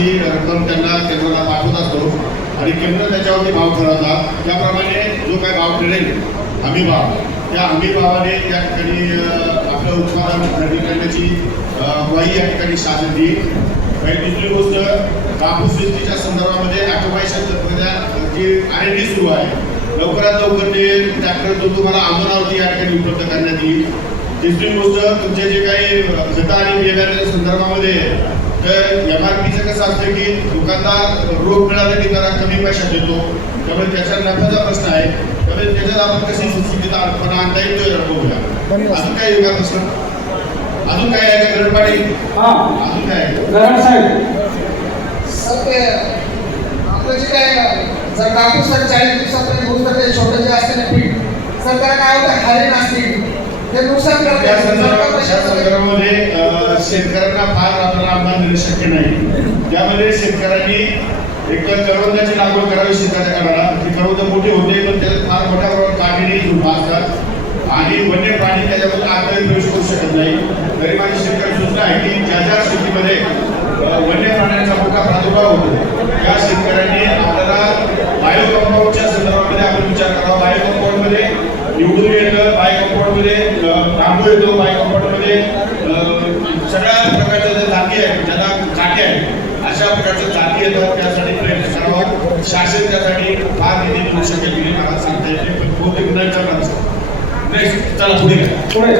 त्याची रक्कम त्यांना केंद्राला पाठवत असतो आणि केंद्र त्याच्यावरती भाव ठरवतात. त्याप्रमाणे जो काय भाव ठरेल हमी भाव त्या हमी भावाने या ठिकाणी आपलं उत्पादन खरेदी करण्याची ग्वाही या ठिकाणी शासन देईल काही दुसरी गोष्ट कापूस शेतीच्या संदर्भामध्ये ऑटोमायशन जी आर एन डी सुरू आहे लवकरात लवकर ते ट्रॅक्टर तो तुम्हाला अमरावती या ठिकाणी उपलब्ध करण्यात येईल. तिसरी गोष्ट तुमचे जे काही खतं आणि बियाण्याच्या संदर्भामध्ये तर एम आर पीचं कसं असतं की दुकानदार रोख मिळाला की जरा कमी पैशात देतो. त्यामुळे त्याच्या नफ्याचा प्रश्न आहे. त्यामुळे त्याच्यात आपण कशी सुटसुटीचा पण आणता येईल तो बघूया. अजून काय योगा प्रश्न? अजून काय आहे का गडपाडी हा. अजून काय आहे? साहेब. आपलं जे काय जर कापूस जर चाळीस दिवसापर्यंत छोटं जे असते ना पीठ सर त्याला काय होतं? हरिण असतील ते नुकसान त्या करते शेतकऱ्यांना फार आपल्याला आव्हान शक्य नाही. त्यामध्ये शेतकऱ्यांनी एक तर करवंदाची लागवड करावी शेताच्या काळाला ती करवंद मोठी होते पण त्याला फार मोठ्या प्रमाणात काटेरी झुंबा असतात आणि वन्य प्राणी त्याच्यामध्ये आतमध्ये प्रवेश करू शकत नाही. तरी माझी शेतकरी सूचना आहे की ज्या ज्या शेतीमध्ये वन्य प्राण्यांचा मोठा प्रादुर्भाव होतो त्या शेतकऱ्यांनी आपल्याला बायो कंपाऊंडच्या संदर्भामध्ये आपण विचार करावा. बायो कंपाऊंडमध्ये निवडून येतं बाय कंपाऊंडमध्ये तांबू येतो बायो कंपाऊंडमध्ये सगळ्या प्रकारच्या ज्या जाती आहेत ज्याला काटे आहेत अशा प्रकारच्या जाती येतात त्यासाठी प्रयत्न करावा. शासन त्यासाठी फार निधी मिळू शकेल मला सांगता येते पण बहुतेक नाही करणार नेक्स्ट चला पुढे पुढे.